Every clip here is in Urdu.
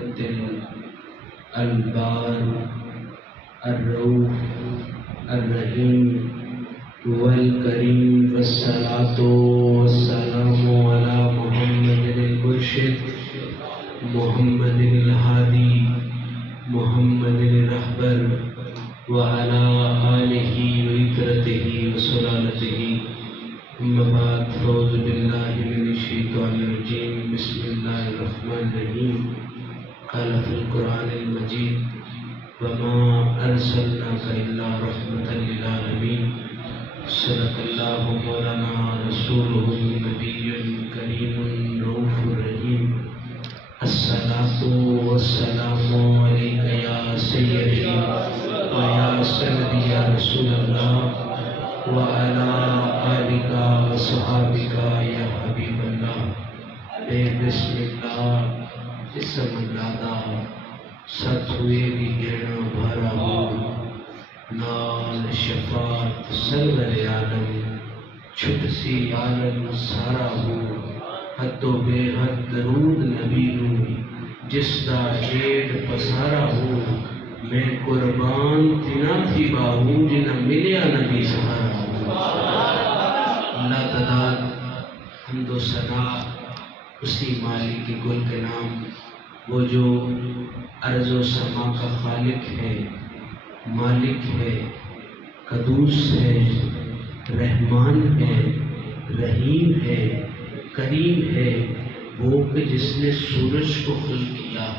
المتفضل البار الرؤوف الرحیم والکریم والصلاة والسلام علی محمد المرشد محمد الہادی محمد الرہبر وعلى آلہ وعترتہ وسلالتہ اما بعد فاعوذ باللہ من الشیطان الرجیم بسم اللہ الرحمن الرحیم قال فی القرآن المجید وما ارسلناک الا رحمتا للعالمین صدق اللہ مولانا رسولہ النبی الکریم الرؤوف الرحیم الصلاة والسلام علیک یا سیدی ویا سندی یا رسول اللہ وعلا آلکا وصحابکا یا حبیب اللہ بے بسم اللہ اسم اللہ دا ست ہوئے بھی گینا بھرا ہو نال شفاعت سرور عالم چھٹ سی عالم سارا ہو حد و بے حد درود نبی نو جس دا جیڑ پسارا ہو میں قربان تینا تھی باہوں جنہ ملیا نبی سہارا ہو اللہ تعالیٰ حمد و ثنا اسی مالک کی گل کے نام وہ جو ارض و سما کا خالق ہے مالک ہے قدوس ہے رحمان ہے رحیم ہے کریم ہے وہ کہ جس نے سورج کو خلق کیا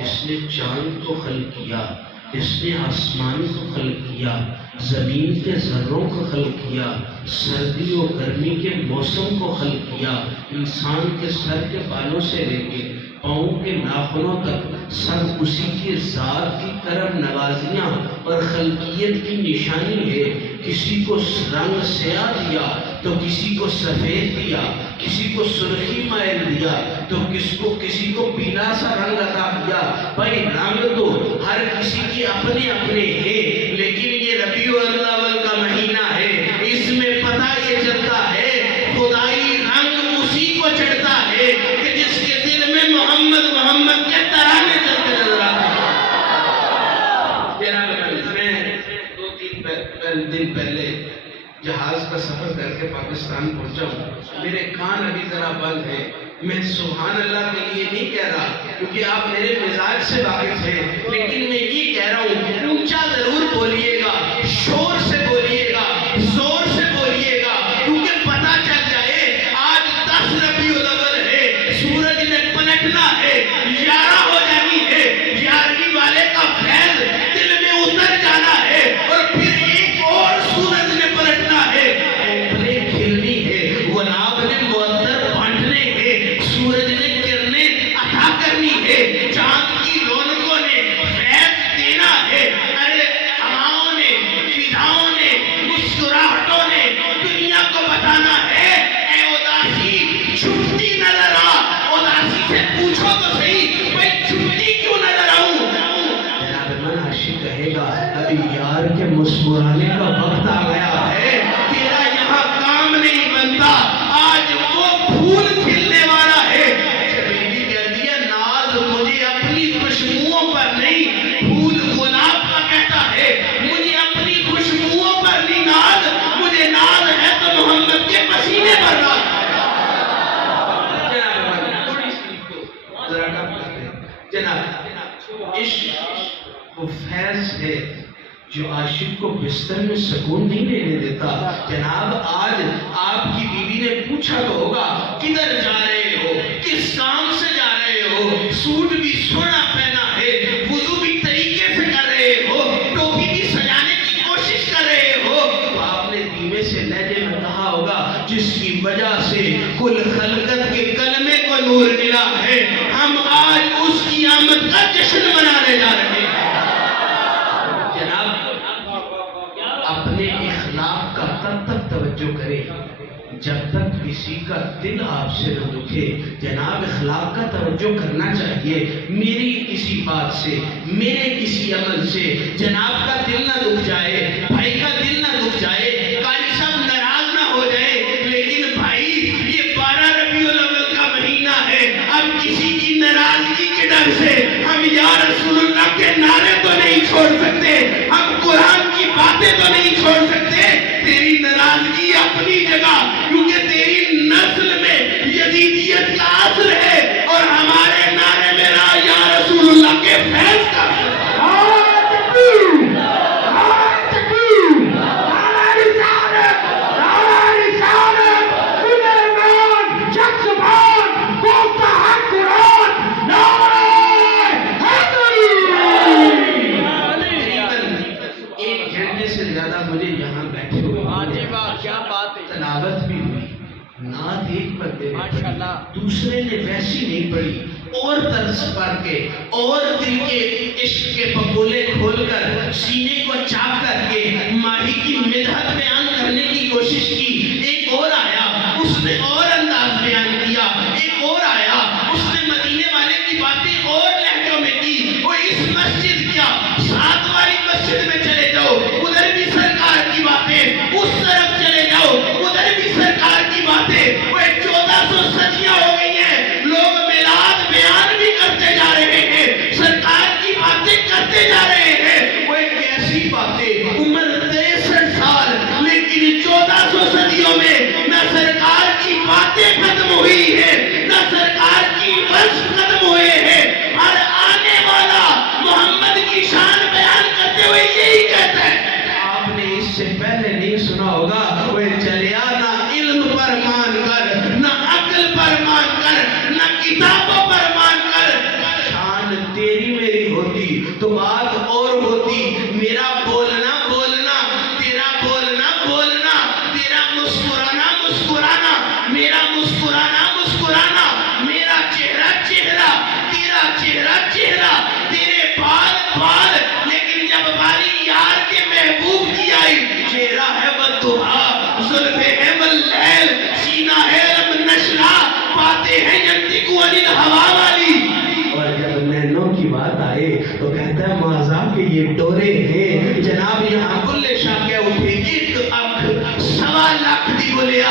جس نے چاند کو خلق کیا جس نے آسمان کو خلق کیا زمین کے ذروں کو خلق کیا سردی و گرمی کے موسم کو خلق کیا انسان کے سر کے بالوں سے لے کے پاؤں کے ناخنوں تک سب اسی کی ذات کی کرم نوازیاں اور خلقیت کی نشانی ہے کسی کو رنگ سیاہ دیا تو کسی کو سفید دیا کسی کو سرخی مائل دیا تو کسی کو پیلا سا رنگ عطا کیا بھائی رنگ تو ہر کسی کی اپنے اپنے ہے لیکن یہ ربیع الاول کا مہینہ ہے اس میں پتہ یہ چلتا ہے خدائی رنگ اسی کو چڑھتا ہے کہ جس کے دل میں محمد محمد کے ترانے چلتے نظر آتے ہیں میں 2-3 دن پہلے جہاز کا سفر کر کے پاکستان پہنچا ہوں میرے کان ابھی ذرا بند ہیں میں سبحان اللہ کے لیے نہیں کہہ رہا کیونکہ آپ میرے مزاج سے واقف ہیں لیکن میں یہ کہہ رہا ہوں اونچا ضرور بولیے گا شور سے بولیے گا زور سے بولیے گا کیونکہ پتہ چل جائے آج 10 ربیع الاول ہے سورج نے پلٹنا ہے 11 ہو جانی ہے 11ویں والے کا فیض دل میں اتر جانا ہے اور پھر ایک اور سورج نے پلٹنا ہے اوپریں کھلنی ہے گلاب نے معطر بانٹنے ہیں سورج نے کرنیں عطا کرنی ہے چاند کی رونقوں نے فیض دینا ہے ارے ہواؤں نے فضاؤں نے مسکراہٹوں نے دنیا کو بتانا ہے اے اداسی چھپتی نظر آ اداسی سے پوچھو تو صحیح میں چھپتی کیوں نظر آؤں جناب من عاشق کہے گا ابھی یار کے مسکرانے کا وقت آ گیا ہے تیرا یہاں کام نہیں بنتا آج وہ پھول کھلنے والا ہے بیوی کہہ دیا ناز مجھے اپنی خوشبوؤں پر نہیں پھول گلاب کا کہتا ہے مجھے اپنی خوشبوؤں پر نہیں ناز مجھے ناز ہے تو محمد کے پسینے پر ناز جناب عشق وہ فیض ہے جو عاشق کو بستر میں سکون نہیں لینے دیتا جناب آج آپ کی بیوی نے پوچھا تو ہوگا کدھر جا رہے ہو کس کام سے جا رہے ہو سوٹ بھی سونا پہنا ہے وضو بھی طریقے سے کر رہے ہو ٹوپی بھی سجانے کی کوشش کر رہے ہو تو آپ نے دھیمے سے لہجے میں کہا ہوگا جس کی وجہ سے کل خلقت کے کلمے کو نور ملا ہے ہم آج اس کی آمد کا جشن منانے جا رہے ہیں جناب اپنے اخلاق کا تب تک توجہ کرے جب تک کسی کا دل آپ سے نہ دکھے جناب اخلاق کا توجہ کرنا چاہیے میری کسی بات سے میرے کسی عمل سے جناب کا دل نہ دکھ جائے بھائی کا دل نہ دکھ جائے قاری صاحب ناراض نہ ہو جائے لیکن بھائی یہ 12 ربیع الاول کا مہینہ ہے اب کسی کی ناراضگی کے ڈر سے کے فیض کا مجھے یہاں بیٹھے ہوئے کیا بات ہے، تلاوت بھی ہوئی، نعت ایک بندے نے پڑھی، دوسرے نے ویسی نہیں پڑھی، اور طرز پڑھ کے اور دل کے عشق کے پپولے کھول کر سینے کو چاک کر کے ماہی کی مدحت بیان کرنے کی کوشش کی۔ ایک اور آیا، اس نے اور انداز بیان کیا، ایک اور آیا، اس نے مدینے والے کی باتیں اور لہجوں میں کی۔ وہ اس مسجد کیا، ساتھ والی مسجد میں چلے جاؤ، ادھر بھی سرکار کی باتیں، اس طرف چلے جاؤ ادھر بھی سرکار کی باتیں۔ وہ 1400 صدیاں ہو گئی ہیں، لوگ میلاد بیان بھی کرتے جا رہے ہیں، سرکار کی باتیں کرتے جا رہے ہیں۔ وہ ایک ایسی باتیں، عمر 63 سال، لیکن 1400 صدیوں میں نہ سرکار کی باتیں ختم ہوئی ہیں، نہ سرکار کی وصف ختم ہوئے ہیں۔ ہر آنے والا محمد کی شان بیان کرتے ہوئے یہی کہتا ہے۔ آپ نے اس سے پہلے نہیں سنا ہوگا، وہ چلیا نہ علم پر مان کر، نہ عقل پر مان کر، نہ کتابوں پر مان کر۔ شان تیری میری ہوتی تو بات اور ہوتی، میرا بولنا بولنا، تیرا بولنا بولنا، تیرا مسکرانا مسکرانا، میرا مسکرانا مسکرانا، میرا چہرہ چہرہ، تیرا چہرہ چہرہ، تیرے بال بال۔ لیکن جب باری یار کے محبوب کی آئی، چہرہ ہے بددعا، زلفیں ہیں باللیل، سینہ ہے لم نشرہ، باتیں ہیں ینطق عن الہوا والی۔ اور جب نینوں کی بات آئے تو کہتا ہے معاذا کہ یہ ڈورے ہیں۔ جناب یہاں بلے شاہ کیا اٹھے، ایک اکھ 1.25 لاکھ دی بولیا،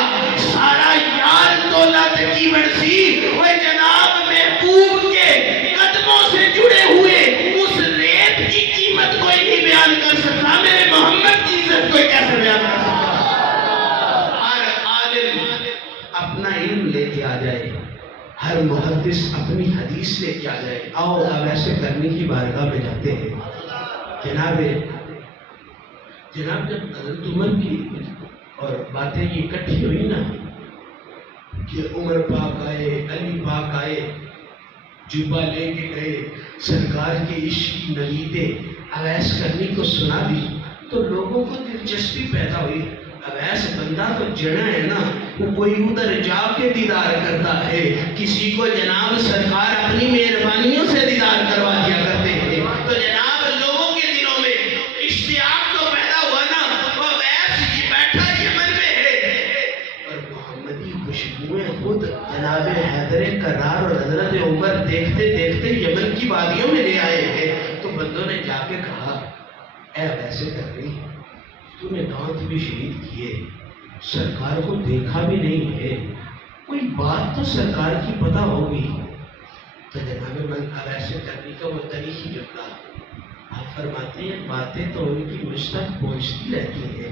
سارا یار دولت کی ورسی۔ وہ جناب محبوب کے قدموں سے جڑے ہوئے اس ریت کی قیمت کوئی نہیں بیان کر سکتا، میرے محمد کی عزت کوئی کیسے بیان کر سکتا۔ ہر عالم اپنا علم لے کے آ جائے، ہر محدث اپنی حدیث لے کے آ جائے۔ آؤ اب ایسے کرنے کی بارگاہ میں جاتے ہیں۔ جناب جب حضرت عمر کی اور باتیں یہ اکٹھی ہوئی نا کہ عمر پاک آئے، علی پاک آئے، جوبہ لے کے گئے، سرکار کے عشق کی نویدیں اویس کرنی کو سنا دی، تو لوگوں کو دلچسپی پیدا ہوئی۔ اویس بندہ تو جڑا ہے نا، وہ کوئی ادھر جا کے دیدار کرتا ہے، کسی کو جناب سرکار اپنی مہربانیوں سے دیدار کروا دیا کرتے ہیں۔ تو جناب لوگوں کے دلوں میں اشتیاق تو پیدا ہوا نا، وہ اویس یہ بیٹھا یمن میں ہے، اور محمدی خوشبوئیں خود جناب حیدر کرار اور حضرت عمر دیکھتے دیکھتے یمن کی وادیوں میں لے آئے ہیں۔ تو بندوں نے جا کے کہا، اے ویسے کر رہی، تو نے دانت بھی شہید کیے، سرکار کو دیکھا بھی نہیں ہے، کوئی بات تو سرکار کی پتہ ہوگی۔ تو جناب من ایسے کرنے کا وہ طریقہ جو تھا، آپ فرماتے ہیں باتیں تو ان کی مجھ تک پہنچتی رہتی ہیں،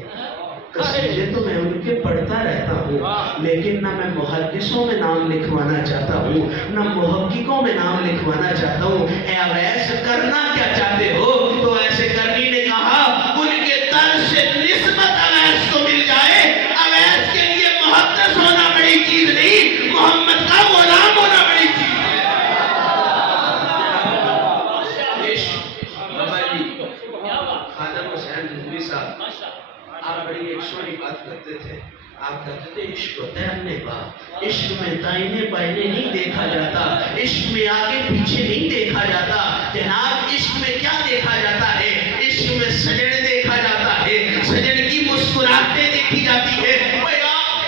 قصیدے تو میں ان کے پڑھتا رہتا ہوں، لیکن نہ میں محدثوں میں نام لکھوانا چاہتا ہوں، نہ محققوں میں نام لکھوانا چاہتا ہوں۔ اے اویس کرنا کیا چاہتے ہو؟ تو ایسے کرنی نے کہا، ان کے در سے نسبت اویس کو مل جائے، اویس کے لیے محدث ہونا بڑی چیز نہیں، محمد کا غلام ہونا بڑی چیز ہے۔ بابا جی خادم حسین رضوی صاحب، آپ بڑی ایک سوری بات کرتے تھے، آپ کہتے تھے عشق ہوتا ہے اپنے باپ، عشق میں دائنے بائنے نہیں دیکھا جاتا، عشق میں آگے پیچھے نہیں دیکھا جاتا۔ جناب عشق میں کیا دیکھا جاتا ہے؟ عشق میں سجن دیکھا جاتا ہے، سجن کی مسکراہٹیں دیکھی جاتی ہے۔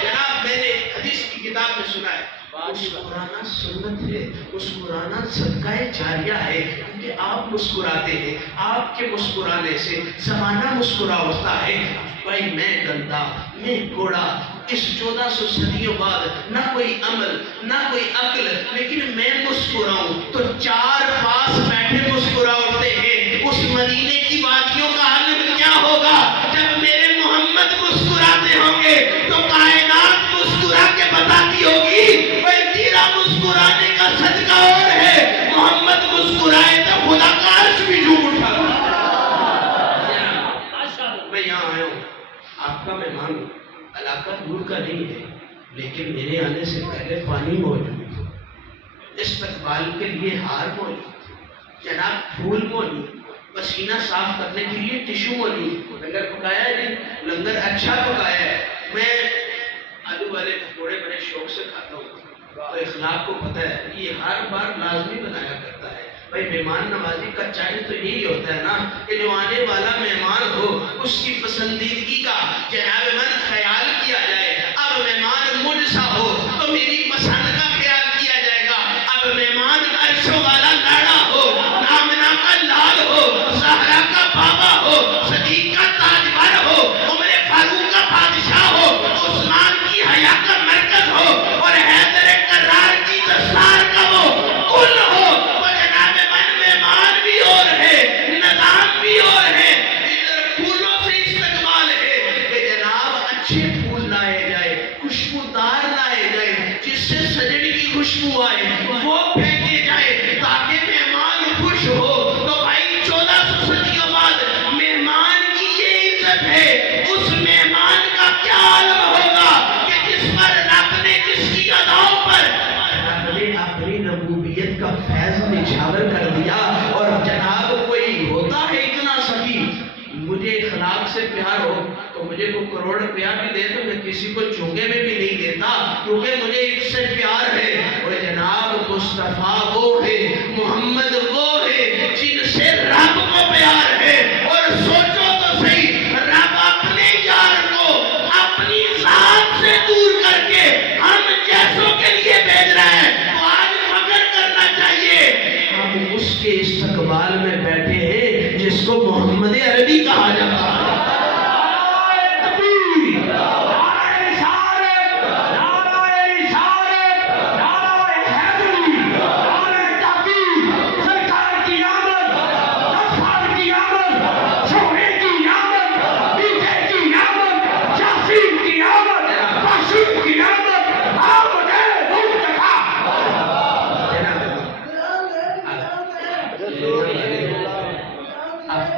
جناب میں نے حدیث کی کتاب میں سنا ہے، مسکرانا سنت ہے، مسکرانا صدقہ جاریہ ہے، کیونکہ آپ مسکراتے ہیں، آپ کے مسکرانے سے زمانہ مسکرا اٹھتا ہے۔ بھائی میں گندا، میں گوڑا، اس 1400 صدیوں بعد نہ کوئی عمل نہ کوئی عقل، لیکن میں مسکراؤں تو چار پاس بیٹھے مسکرا اٹھتے ہیں۔ اس مدینے کی وادیوں کا عالم کیا ہوگا جب میرے محمد مسکراتے ہوں گے تو کائنات مسکرا کے بتاتی ہوگی، بھائی تیرا مسکرانے کا صدقہ اور ہے، محمد مسکرائے تو خدا کا عرش بھی جھوم اٹھا۔ میں یہاں آیا ہوں، آپ کا مہمان ہوں، علاقہ دور کا نہیں ہے، لیکن میرے آنے سے پہلے پانی موجود تھا، استقبال کے لیے ہار موجود، جناب پھول موجود، پسینہ صاف کرنے کے لیے ٹشو موجود، لنگر پکایا ہے جی، لنگر اچھا پکایا ہے۔ میں آلو والے پکوڑے بڑے شوق سے کھاتا ہوں، تو اخلاق کو پتہ ہے، یہ ہر بار لازمی بنایا کرتا ہے۔ بھائی مہمان نوازی کا چاہے تو یہی ہوتا ہے نا کہ جو آنے والا مہمان ہو اس کی پسندیدگی کا جناب من خیال کیا جائے۔ اب مہمان مجھ سا ہو تو میری پسند کا خیال کیا جائے گا۔ اب مہمان عرشوں والا لاڑا ہو، نامنا کا لال ہو، زہرا کا بابا ہو، صدیق کا تاجور ہو، عمر فاروق کا بادشاہ ہو، عثمان کی حیا کا مرکز ہو، اور حیدر کرار کی دستار کا وہ کل ہو، تو جناب من مہمان بھی اور ہے، نظام بھی اور ہے، پھولوں سے استقبال ہے کہ جناب اچھے پھول لائے جائے، خوشبودار لائے جائے، جس سے سجن کی خوشبو آئے وہ پھینکے جائے تاکہ مہمان خوش ہو۔ تو بھائی 1400 صدیوں بعد مہمان کی یہ عزت ہے، اس مہمان کا کیا عالم ہوگا کہ جس پر رب نے، جس کی اداؤں پر رب نے اپنی ربوبیت کا فیض نچھاور کر دیا۔ اور جناب کوئی ہوتا ہے اتنا سخی، مجھے اخلاق سے پیار ہو تو مجھے کو کروڑ روپیہ بھی دے تو میں کسی کو چونگے میں بھی نہیں دیتا، کیونکہ مجھے اس سے پیار ہے۔ اور جناب مصطفیٰ وہ ہے، محمد وہ ہے جن سے رب کو پیار ہے۔ اور سوچو تو صحیح، رب اپنے یار کو اپنی ذات سے دور کر کے ہم جیسوں کے لیے بھیج رہے ہیں، تو آج فخر کرنا چاہیے ہم اس کے استقبال میں بیٹھے ہیں جس کو محمد عربی کہا جاتا ہے۔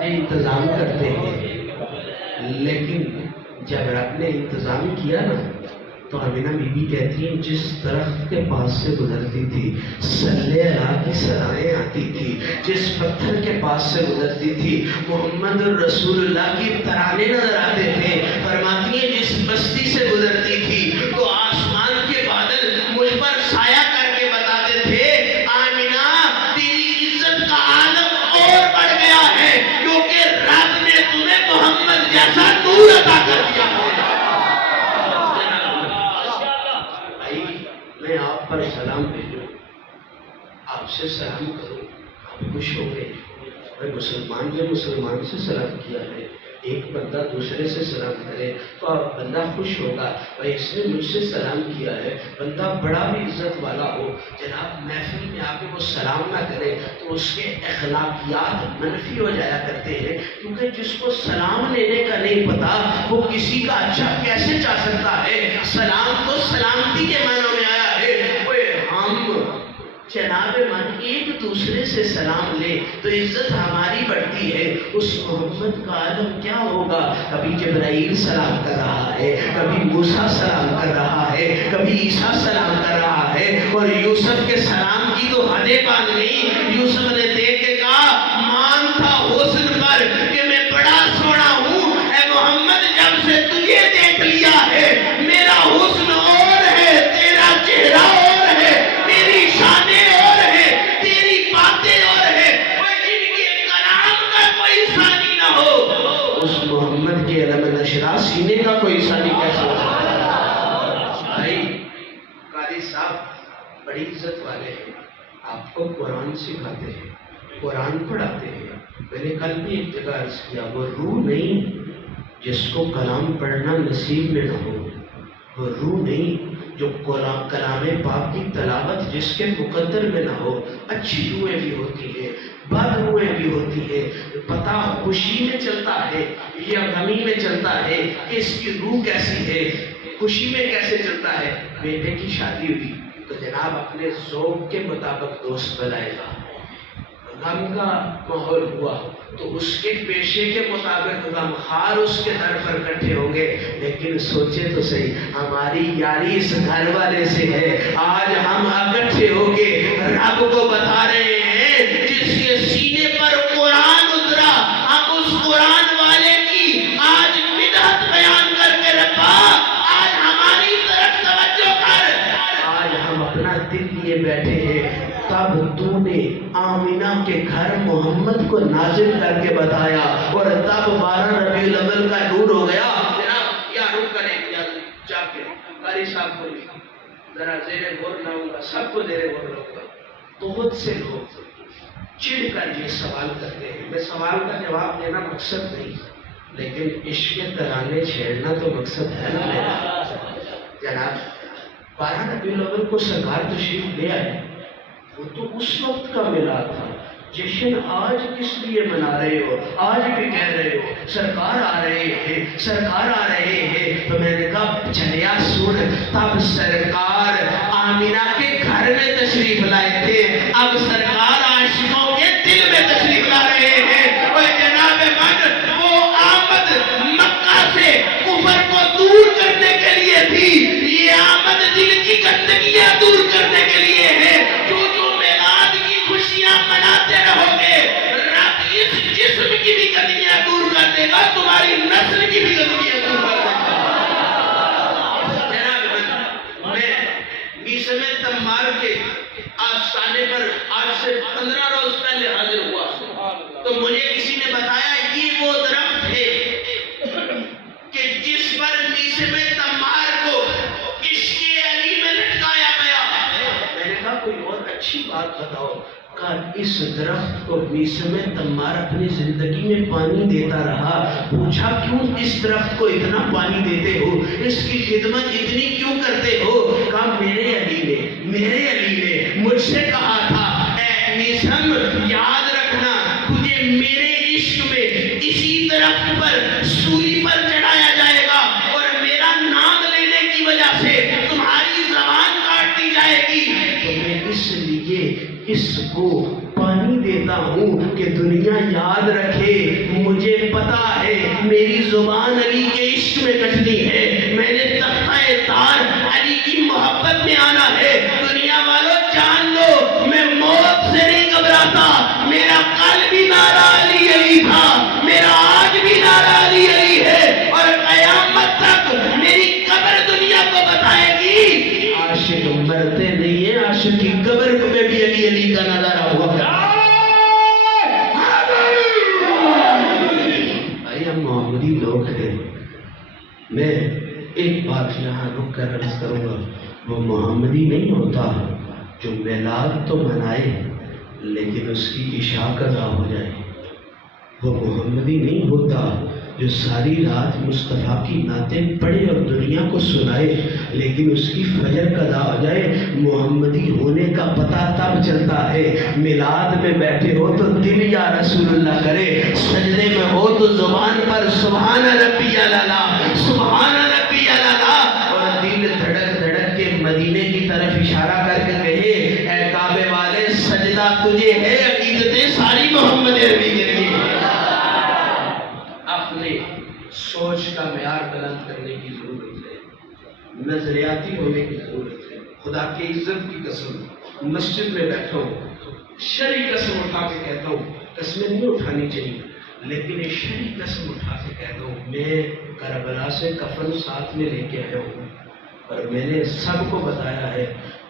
انتظام کرتے ہیں، لیکن جب رب نے انتظام کیا نا تو آمینہ بی بی کہتی ہیں جس درخت کے پاس سے گزرتی تھی صلی اللہ کی صدائیں آتی تھی، جس پتھر کے پاس سے گزرتی تھی محمد رسول اللہ کی ترانے نظر آتے تھے۔ فرماتی ہیں جس بستی سے گزرتی تھی تو آسمان کے بادل مجھ پر سایہ کر کے بتاتے تھے آمینہ تیری عزت کا عالم اور بڑھ گیا ہے، کیونکہ رب نے تمہیں محمد جیسا نور عطا کر دیا ہے۔ میں آپ پر سلام بھیجوں، آپ سے سلام کروں، آپ خوش ہو گئے۔ میں مسلمان نے مسلمان سے سلام کیا ہے، ایک بندہ دوسرے سے سلام کرے تو آپ بندہ خوش ہوگا۔ بھائی اس نے مجھ سے سلام کیا ہے، بندہ بڑا بھی عزت والا ہو، جناب محفل میں آ کے وہ سلام نہ کرے تو اس کے اخلاقیات منفی ہو جایا کرتے ہیں، کیونکہ جس کو سلام لینے کا نہیں پتا وہ کسی کا اچھا کیسے چاہ سکتا ہے۔ سلام تو سلامتی کے معنوں میں آیا ہے۔ ہم جناب من ایک دوسرے سے سلام لے تو عزت ہماری بڑھتی ہے، اس محمد کا عالم کیا ہوگا۔ کبھی جبرائیل سلام کر رہا ہے، کبھی موسیٰ سلام کر رہا ہے، کبھی عیسیٰ سلام کر رہا ہے، اور یوسف کے سلام کی تو حدیں پار نہیں۔ یوسف نے دیکھ کے کہا مان تھا حسن پر کہ میں بڑا سونا ہوں، اے محمد جب سے تجھے دیکھ لیا ہے میرا حسن اور ہے، تیرا چہرہ اور ہے، میری شانیں اور ہے، تیری باتیں اور ہے، اور جن کے کلام کا کوئی ثانی نہ ہو اس محمد کے علم نشرہ سینے کا کوئی ثانی کیسے ہو سکتا ہے۔ بھائی قاری صاحب بڑی عزت والے ہیں، آپ کو قرآن سکھاتے ہیں، قرآن پڑھاتے ہیں۔ میں نے کل بھی ایک جگہ عرض کیا وہ روح نہیں جس کو کلام پڑھنا نصیب میں نہ ہو، وہ روح نہیں جو کلام پاک کی تلاوت جس کے مقدر میں نہ ہو۔ اچھی روحیں بھی ہوتی ہیں، بد روحیں بھی ہوتی ہیں، پتہ خوشی میں چلتا ہے یا غمی میں چلتا ہے کہ اس کی روح کیسی ہے۔ خوشی میں کیسے چلتا ہے، بیٹے کی شادی ہوئی تو جناب اپنے ذوق کے مطابق دوست بنائے گا، غم کا ماحول ہوا تو اس کے پیشے کے مطابق غم خار اس کے در پر اکٹھے ہوں گے، لیکن سوچے تو صحیح ہماری یاری اس گھر والے سے ہے، آج ہم اکٹھے ہو کے رب کو بتا رہے ہیں جس کے سینے پر قرآن اترا، ہم اس قرآن والے کی آج مدحت بیان کر کے ربا آج ہماری طرف توجہ کر، آج ہم اپنا دل لیے بیٹھے ہیں، تب تو نے آمینہ کے گھر محمد کو نازل کر کے بتایا، اور تب 12 ربیع الاول کا نور ہو گیا۔ جناب یا رک کریں یا جا کے قاری صاحب کو ذرا زیر غور لاؤں گا، سب کو زیر غور لاؤں گا۔ بہت سے لوگ چڑھ کر یہ سوال کرتے ہیں، میں سوال کا جواب دینا مقصد نہیں، لیکن عشق کے ترانے چھیڑنا تو مقصد ہے نا میرا۔ جناب 12 ربیع الاول کو سرکار تشریف لے آئے، وہ تو اس وقت کا میلاد تھا، جشن آج کس لیے منا رہے ہو؟ آج بھی کہہ رہے ہو سرکار آ رہے ہیں، سرکار آ رہے ہیں، تو میں نے کہا چلیا سن، تب سرکار آمینہ کے گھر میں تشریف لائے تھے، اب سرکار عاشقوں کے دل میں تشریف لا رہے ہیں۔ اور جناب من وہ آمد مکہ سے کفر کو دور کرنے کے لیے تھی، یہ آمد دل کی گندگیاں دور کرنے کے لیے ہے۔ جو مناتے رہو گے رب اس جسم کی بھی گندگیاں دور کر دے گا، تمہاری نسل کی بھی گندگیاں دور کر دے گا۔ جناب میں میسم تمار کے آستانے پر آج سے 15 روز پہلے حاضر ہوا، تو مجھے کسی نے بتایا یہ وہ درخت ہے کہ جس پر میسم تمار کو عشق علی میں لٹکایا گیا۔ میں نے کہا کوئی اور اچھی بات بتاؤ، اس درخت کو میسم تمار اپنی زندگی میں پانی دیتا رہا، پوچھا کیوں اس درخت کو اتنا پانی دیتے ہو، اس کی خدمت اتنی کیوں کرتے ہو؟ کہا میرے علی نے مجھ سے کہا تھا اے میسم یاد رکھنا تجھے میرے عشق میں اسی درخت پر سولی پر چڑھایا جائے گا، اور میرا نام لینے کی وجہ سے تمہاری زبان کاٹ دی جائے گی، تو میں اس لیے اس کو پانی دیتا ہوں کہ دنیا یاد رکھے، مجھے پتا ہے میری زبان علی کے عشق میں کٹنی ہے، میں نے تختہ تار علی کی محبت میں آنا ہے۔ دنیا والوں جان لو میں موت سے نہیں گھبراتا، میرا کل بھی نعرہ علی علی تھا، میرا آج بھی نعرہ علی علی ہے، اور قیامت تک میری قبر دنیا کو بتائے گی عاشق مرتے نہیں ہیں، عاشق کی قبر میں بھی علی علی کا نظارہ ہوا۔ بھائی ہم محمدی لوگ ہیں، میں ایک بات یہاں رک کر عرض کروں گا، وہ محمدی نہیں ہوتا جو میلاد تو منائے لیکن اس کی عشاء قضا ہو جائے، وہ محمدی نہیں ہوتا جو ساری رات مصطفیٰ کی نعتیں پڑھے اور دنیا کو سنائے لیکن اس کی فجر قضا ہو جائے۔ محمدی ہونے کا پتہ تب چلتا ہے میلاد میں بیٹھے ہو تو دل یا رسول اللہ کرے، سجدے میں ہو تو زبان پر سبحان ربی الاعلیٰ سبحان ربی الاعلیٰ، اور دل دھڑک دھڑک کے مدینے کی طرف اشارہ کر کے کہے اے کعبے والے سجدہ تجھے ہے، عقیدتیں ساری محمد عربی کے لیے۔ اپنے سوچ کا معیار بلند کرنے کی ضرورت ہے، نظریاتی ہونے کی ضرورت ہے۔ خدا کی عزت کی قسم مسجد میں بیٹھا ہوں، شرعی قسم اٹھا کے کہتا ہوں، قسمیں نہیں اٹھانی چاہیے لیکن ایک شرعی قسم اٹھا کے کہتا ہوں، میں کربلا سے کفن ساتھ میں لے کے آیا ہوں، اور میں نے سب کو بتایا ہے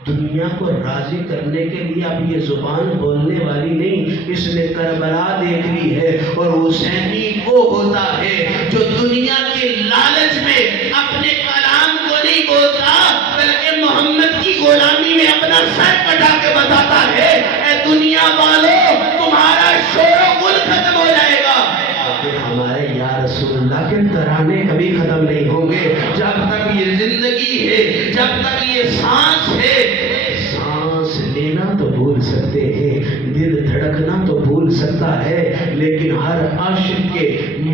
دنیا کو راضی کرنے کے لیے اب یہ زبان بولنے والی نہیں، اس نے کربلا دیکھ لی ہے، اور حسینی وہ ہوتا ہے جو دنیا کے لالچ میں اپنے کلام کو نہیں بولتا بلکہ محمد کی غلامی میں اپنا سر کٹا کے بتاتا ہے اے دنیا والوں تمہارا شور و گل ختم ہو جائے گا، لیکن ہمارے یا رسول اللہ کے ترانے کبھی ختم نہیں ہوں گے جب تک یہ زندگی ہے، جب تک یہ سانس ہے۔ سانس لینا تو بھول سکتے ہیں، دل دھڑکنا تو بھول سکتا ہے، لیکن ہر عاشق کے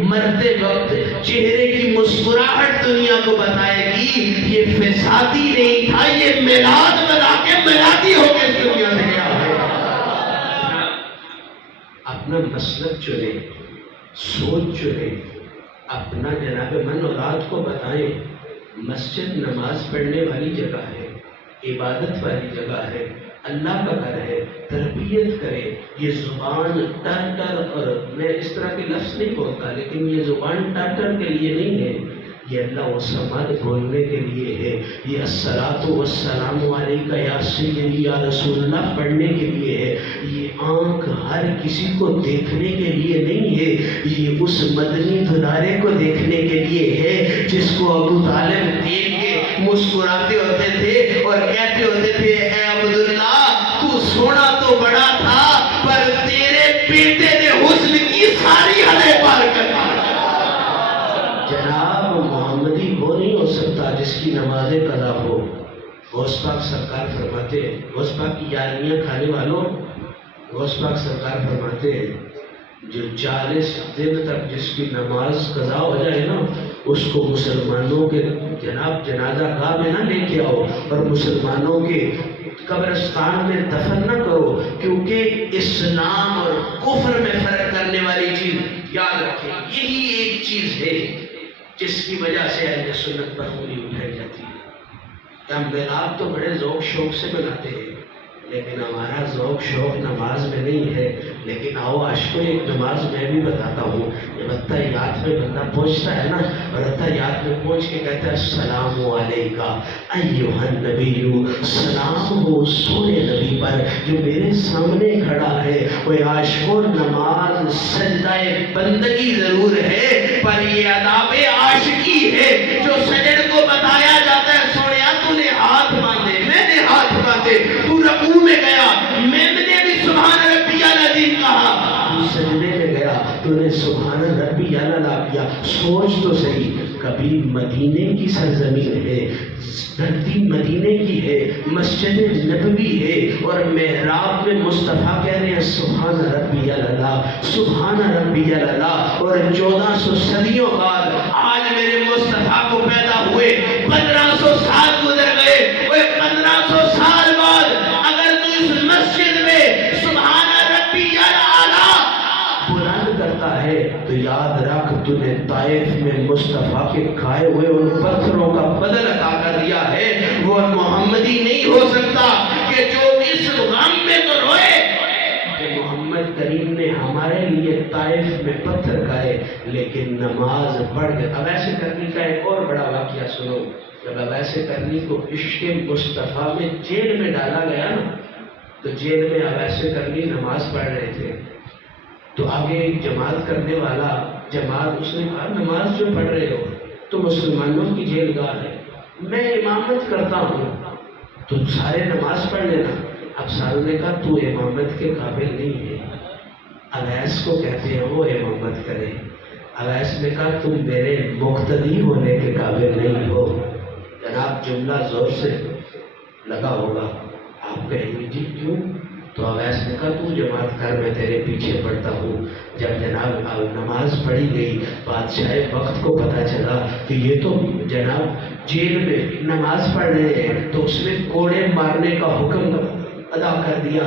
مرتے وقت چہرے کی مسکراہٹ دنیا کو بتائے گی یہ فسادی نہیں تھا، یہ میلاد بنا کے میلادی ہو کے اس دنیا سے گیا ہے۔ اپنا مسلک چنے، سوچ چنے، اپنا جناب من اولاد کو بتائیں مسجد نماز پڑھنے والی جگہ ہے، عبادت والی جگہ ہے، اللہ کا گھر ہے، تربیت کرے۔ یہ زبان ٹر ٹر، اور میں اس طرح کے لفظ نہیں بولتا، لیکن یہ زبان ٹر ٹر کے لیے نہیں ہے، یہ اللہ و صمد بولنے کے لیے ہے، یہ الصلاۃ والسلام علیکہ یا سیدی یا رسول اللہ پڑھنے کے لیے ہے، یہ آنکھ ہر کسی کو دیکھنے کے لیے نہیں ہے، یہ اس مدنی دلارے کو دیکھنے کے لیے ہے جس کو ابو طالب دیکھ کے مسکراتے ہوتے تھے اور کہتے ہوتے تھے اے عبداللہ تو سونا تو بڑا تھا پر تیرے بیٹے نے حسن کی ساری حدیں پار کر دی۔ جناب محمدی وہ نہیں ہو سکتا جس کی نماز قضا ہو۔ غوث پاک سرکار فرماتے ہیں، غوث پاک کی یاریاں کھانے والوں، غوث پاک سرکار فرماتے ہیں جو 40 دن تک جس کی نماز قضا ہو جائے نا، اس کو مسلمانوں کے جناب جنازہ گاہ میں نہ لے کے آؤ اور مسلمانوں کے قبرستان میں دفن نہ کرو، کیونکہ اسلام اور کفر میں فرق کرنے والی چیز یاد رکھیں، یہی ایک چیز ہے جس کی وجہ سے اہل سنت پر انگلی اٹھائی جاتی ہے۔ ہم میلاد تو بڑے ذوق شوق سے مناتے ہیں، لیکن ہمارا ذوق شوق نماز میں نہیں ہے۔ لیکن آؤ عاشقوں ایک نماز میں بھی بتاتا ہوں، جب اتحیات میں بندہ پہنچتا ہے نا، اور اتحیات میں پہنچ کے کہتا ہے السلام علیکہ ایھا النبی، سلام ہو سونے نبی پر جو میرے سامنے کھڑا ہے۔ وہ عاشقوں نماز سجدہ بندگی ضرور ہے، پر یہ آداب عاشقی ہے جو سجد کو بتایا جاتا ہے سونیا تو نے ہاتھ باندھے، میں نے ہاتھ باندھے، تو رکوع میں گیا، میں نے بھی سبحان ربی العظیم کہا، تو سجدے میں گیا تو نے سبحان ربی الاعلیٰ کیا۔ سوچ تو صحیح، کبھی مدینے کی سرزمین ہے، دھرتی مدینے کی ہے، مسجد نبوی ہے، اور محراب میں مصطفیٰ کہہ رہے ہیں سبحان ربی الاعلیٰ، سبحان ربی الاعلیٰ، اور 1400 صدیوں بعد آج میرے مصطفیٰ کو پیدا ہوئے 1500 سال گزر گئے، وہ 1500 سال بعد اگر تو اس مسجد میں سبحان ربی الاعلیٰ بلند کرتا ہے تو یاد رکھ تو نے طائف میں مصطفیٰ کے کھائے ہوئے ان پتھروں کا بدل عطا کر دیا ہے۔ وہ محمدی نہیں ہو سکتا کہ جو اس غم میں تو روئے کہ محمد کریم نے ہمارے لیے طائف میں پتھر کھائے لیکن نماز پڑھ کے۔ اب ایسے کرنی کا ایک اور بڑا واقعہ سنو، جب اب ایسے کرنی کو عشق مصطفیٰ میں جیل میں ڈالا گیا نا، تو جیل میں اب ایسے کرنی نماز پڑھ رہے تھے، تو آگے ایک جماعت کرنے والا جماعت، اس نے کہا نماز جو پڑھ رہے ہو تو مسلمانوں کی جیل گاہ ہے، میں امامت کرتا ہوں تو سارے نماز پڑھ لینا۔ اب ساروں نے کہا تو امامت کے قابل نہیں ہے، اویس کو کہتے ہیں وہ امامت کرے۔ اویس نے کہا تم میرے مقتدی ہونے کے قابل نہیں ہو۔ جناب جملہ زور سے لگا ہوگا، آپ کہیں گے جی کیوں؟ تو اویس نے کہا تو جماعت کر، میں تیرے پیچھے پڑھتا ہوں۔ جب جناب نماز پڑھی گئی، بادشاہ وقت کو پتہ چلا کہ یہ تو جناب جیل میں نماز پڑھ رہے ہیں، تو اس نے کوڑے مارنے کا حکم ادا کر دیا۔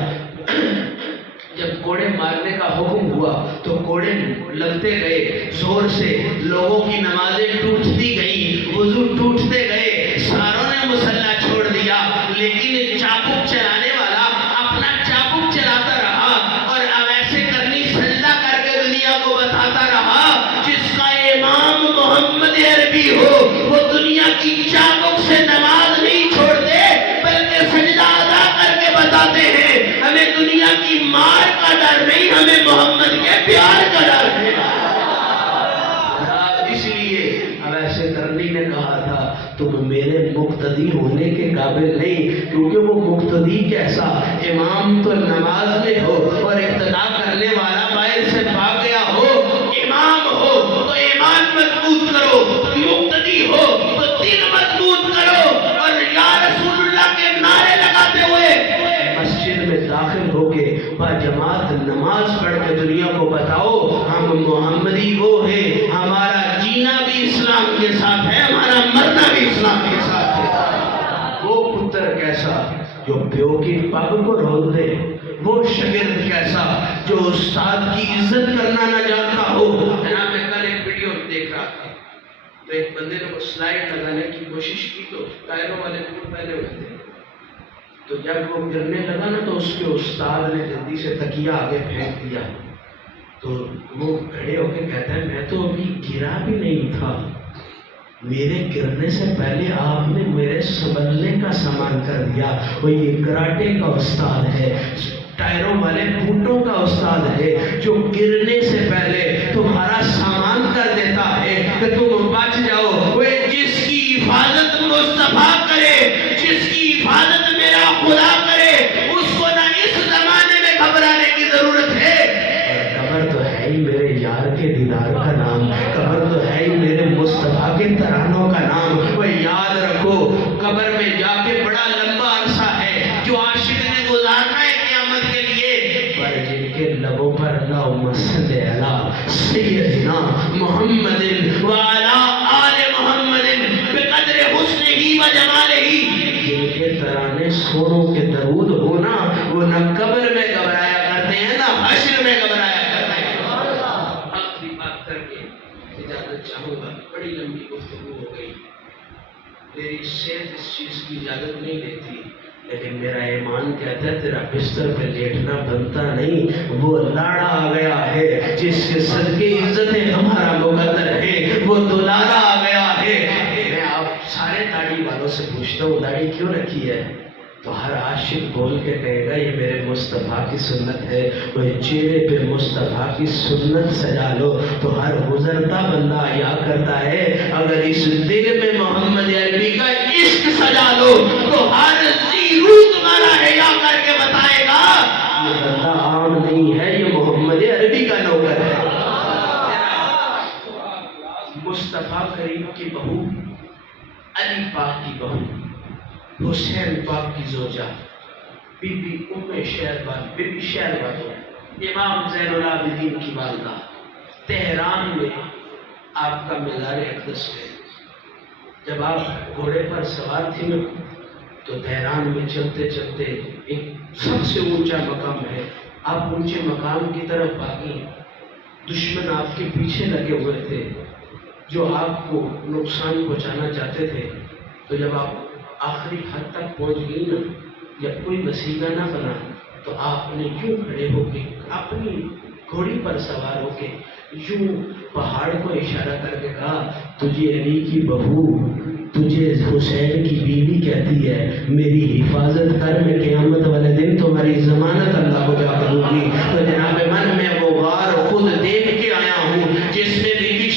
جب کوڑے مارنے کا حکم ہوا تو کوڑے لگتے گئے زور سے، لوگوں کی نمازیں ٹوٹتی گئیں، وضو ٹوٹتے گئے، ساروں نے مصلی چھوڑ دیا، لیکن چابک چلانے والا اپنا چابک چلاتا رہا اور اب ایسے کرنی سجدہ کر کے دنیا کو بتاتا رہا جس کا امام محمد عربی ہو وہ دنیا کی چابک سے نماز نہیں چھوڑتے بلکہ سجدہ ادا کر کے بتاتے ہیں ہمیں دنیا کی مار کا ڈر نہیں، ہمیں محمد کے پیار کا ڈر ہے۔ اس لیے اب ایسے کرنی نے کہا تھا تم میرے مقتدی ہونے کے قابل نہیں، کیونکہ وہ مقتدی کیسا، امام تو نماز میں ہو اور اقتدا کرنے والا باہر سے بھاگ گیا ہو، امام ہو تو ایمان مضبوط کرو، مقتدی ہو تو دل مضبوط کرو، اور یا رسول اللہ کے نعرے لگاتے ہوئے مسجد میں داخل ہو کے با جماعت نماز پڑھ کے دنیا کو بتاؤ ہم محمدی وہ ہیں، ہمارا جینا بھی اسلام کے ساتھ ہے، ہمارا مرنا بھی اسلام کے ساتھ ہے۔ وہ پتر کیسا جو پیو کی پگ کو رول دے، وہ شاگرد کیسا جو استاد کی عزت کرنا نہ جانتا ہو۔ جناب میں کل ایک ویڈیو دیکھ رہا تھا، تو ایک بندے نے وہ سلائڈ لگانے کی کوشش کی تو ٹائروں والے بوٹ پہنے ہوئے تھے، تو جب وہ گرنے لگا نا تو اس کے استاد نے جلدی سے تکیہ آگے پھینک دیا، تو وہ کھڑے ہو کے کہتا ہے میں تو ابھی گرا بھی نہیں تھا، میرے گرنے سے پہلے آپ نے میرے سنبھلنے کا سامان کر دیا۔ وہ یہ کراٹے کا استاد ہے، ٹائروں والے بوٹوں کا استاد ہے، جو گرنے سے پہلے تمہارا سامان کر دیتا ہے کہ تم بچ جاؤ۔ وہ جس کی حفاظت مصطفیٰ کرے، جس کی حفاظت میرا خدا کرے، اس کو نہ اس زمانے میں گھبرانے کی ضرورت ہے۔ قبر تو ہے ہی میرے یار کے دیدار کا نام، قبر تو ہے ہی میرے مصطفیٰ کے ترانوں کا نام۔ وہ یاد رکھو قبر میں جا کے بڑا لمبا عرصہ ہے جو عاشق نے گزارنا ہے قیامت کے لیے، پر جن کے لبوں پر اللہم صلی علی سیدنا محمد وعلی آل محمد بقدر حسنہ و جمالہ، جن کے ترانے سوروں کے درود ہونا، وہ نہ قبر میں گھبرایا کرتے ہیں نہ حشر میں گھبرایا کرتے ہیں۔ آخری بات کر کے اجازت چاہوں گا، بڑی لمبی گفتگو ہو گئی، میری صحت اس چیز کی اجازت نہیں دیتی، لیکن میرا ایمان کہتا ہے تیرا بستر پہ لیٹنا بنتا نہیں۔ وہ لاڑا آ گیا ہے جس کے صدقے عزتیں ہمارا مقدر ہے، وہ دلارا آ گیا ہے۔ میں آپ سارے داڑھی والوں سے پوچھتا ہوں داڑھی کیوں رکھی ہے؟ تو ہر عاشق بول کے کہے گا یہ میرے مصطفیٰ کی سنت ہے۔ وہ چہرے پہ مصطفیٰ کی سنت سجا لو تو ہر گزرتا بندہ یا کرتا ہے، اگر اس دل میں محمد عربی کا عشق سجا لو تو ہر زیرو تمہارا حیا کر کے بتائے گا یہ بندہ عام نہیں ہے، یہ محمد عربی کا نوکر ہے۔ مصطفیٰ کریم کی بہو، علی پاک کی بہو، حسین پاک کی زوجہ، بی بی ام شہربان، بی بی شہربان، امام زین العابدین کی والدہ، تہران میں آپ کا مزار اقدس ہے۔ جب آپ گھوڑے پر سوار تھی نا تو تہران میں چلتے چلتے ایک سب سے اونچا مقام ہے، آپ اونچے مقام کی طرف بھاگی، دشمن آپ کے پیچھے لگے ہوئے تھے جو آپ کو نقصان پہنچانا چاہتے تھے، تو جب آپ آخری حد تک پہنچ گئی نا، جب کوئی وسیلہ نہ بنا تو آپ نے یوں کھڑے ہو کے اپنی گھوڑی پر سوار ہو کے یوں پہاڑ کو اشارہ کر کے کہا تجھے علی کی بہو، تجھے حسین کی بیوی کہتی ہے، میری حفاظت کر، میں قیامت والے دن تمہاری ضمانت اللہ کو جا کروں گی۔ تو جناب من میں وہ غار خود دیکھ کے آیا ہوں جس میں بی بی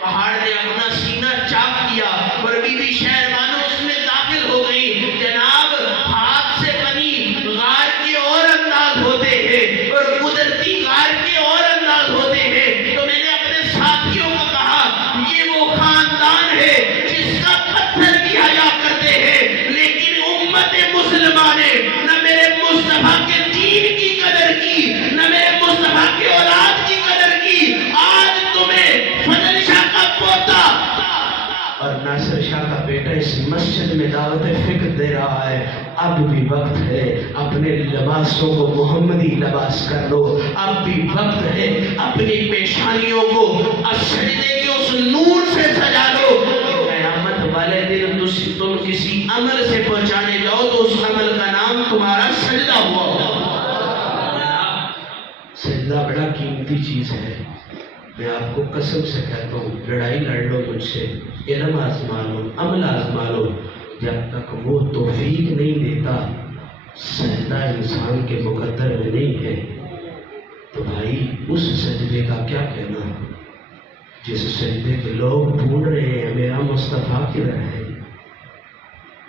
پہاڑ نے اپنا سینہ چاک کیا اور بی بی شہربانو اس میں داخل ہو گئی۔ جناب ہاتھ سے بنی غار کے اور انداز ہوتے ہیں اور قدرتی غار کے اور انداز ہوتے ہیں، تو میں نے اپنے ساتھیوں کو کہا یہ وہ خاندان ہے جس کا پتھر بھی حیا کرتے ہیں، لیکن امت مسلمہ نے نہ میرے مصطفیٰ کے دین کی قدر کی نہ میرے مصطفیٰ کے اولاد کی قدر کی۔ آج تمہیں فضل شاہ کا پوتا اور ناصر شاہ کا بیٹا اس مسجد میں دعوت فکر دے رہا ہے، اب بھی وقت ہے اپنے لباسوں کو محمدی لباس کر لو، اب بھی وقت ہے اپنی پیشانیوں کو سجدے کے اس نور سے سجا لو۔ قیامت والے دن تم کسی عمل سے پہنچانے جاؤ تو اس عمل کا نام تمہارا سجدہ ہوا ہوگا۔ سجدہ بڑا قیمتی چیز ہے، میں آپ کو قسم سے کہتا ہوں لڑائی لڑ لو مجھ سے، علم آزما لو، عمل آزما لو، جب تک وہ توفیق نہیں دیتا سجدہ انسان کے مقدر میں نہیں ہے تو بھائی اس سجدے کا کیا کہنا جس سجدے کے لوگ ڈھونڈ رہے ہیں میرا مصطفیٰ کدھر ہے۔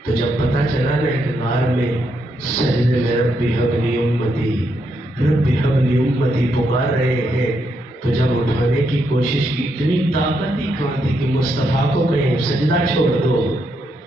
تو جب پتہ چلا نا کہ غار میں سجدے میں ربی حبلی امتی، ربی حبلی امتی پکار رہے ہیں، تو جب اٹھانے کی کوشش کی اتنی طاقت ہی کہاں تھی کہ مصطفیٰ کو کہیں سجدہ چھوڑ دو،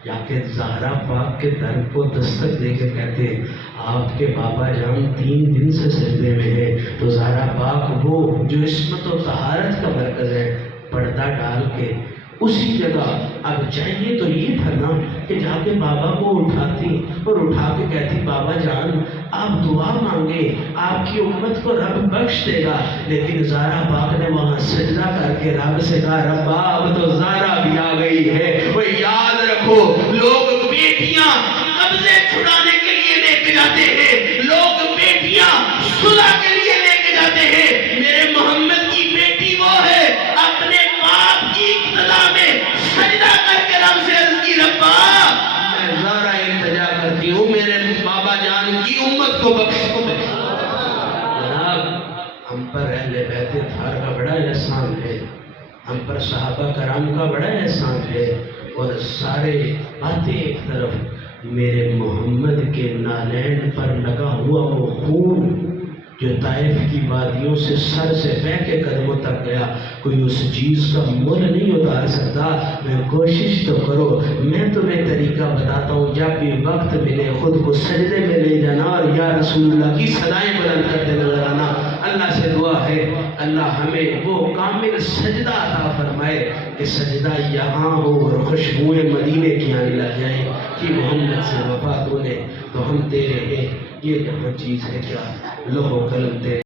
یا کہ زہرا پاک کے در کو دستک دے کے کہتے ہیں آپ کے بابا جان 3 دن سے سجدے میں ہیں، تو زہرا پاک وہ جو عصمت و طہارت کا مرکز ہے پردہ ڈال کے اسی جگہ اب چاہیے تو یہ تھا نا کہ جا کے بابا کو اٹھاتی اور اٹھا کے کہتی بابا جان آپ دعا مانگے، آپ کی امت کو رب بخش دے گا، لیکن زہرا پاک نے وہاں سجدہ کر کے رب سے کہا ربا اب تو زہرا بھی آ گئی ہے۔ وہ یاد رکھو لوگ بیٹیاں قبضے چھڑانے کے لیے لے کے جاتے ہیں، لوگ بیٹیاں صلح کے لیے لے کے جاتے ہیں، میرے محمد کی بیٹی وہ ہے اپنے باپ کی اقتدا میں سجدہ کر کے رب سے عرض کی ربا میں زہرا التجا کرتی ہوں میرے بابا جان کی امت کو بخش دے۔ جناب ہم پر اہل بیت اطہار کا بڑا احسان ہے، ہم پر صحابہ کرام کا بڑا احسان ہے، اور سارے باتیں ایک طرف، میرے محمد کے نالین پر لگا ہوا وہ خون جو طائف کی وادیوں سے سر سے بہ کے قدموں تک گیا، کوئی اس چیز کا مول نہیں اتار سکتا۔ میں کوشش تو کرو، میں تمہیں طریقہ بتاتا ہوں، جب بھی وقت ملے خود کو سجدے میں لے جانا اور یا رسول اللہ کی صدائیں بلند کرتے نظر آنا۔ اللہ سے دعا ہے اللہ ہمیں وہ کامل سجدہ عطا فرمائے کہ سجدہ یہاں ہو اور خوشبوئیں مدینے کی آنے لگ جائیں کہ محمد سے وفا تو نے تو ہم تیرے ہیں، یہ جہاں چیز ہے کیا لوہ و قلم تیرے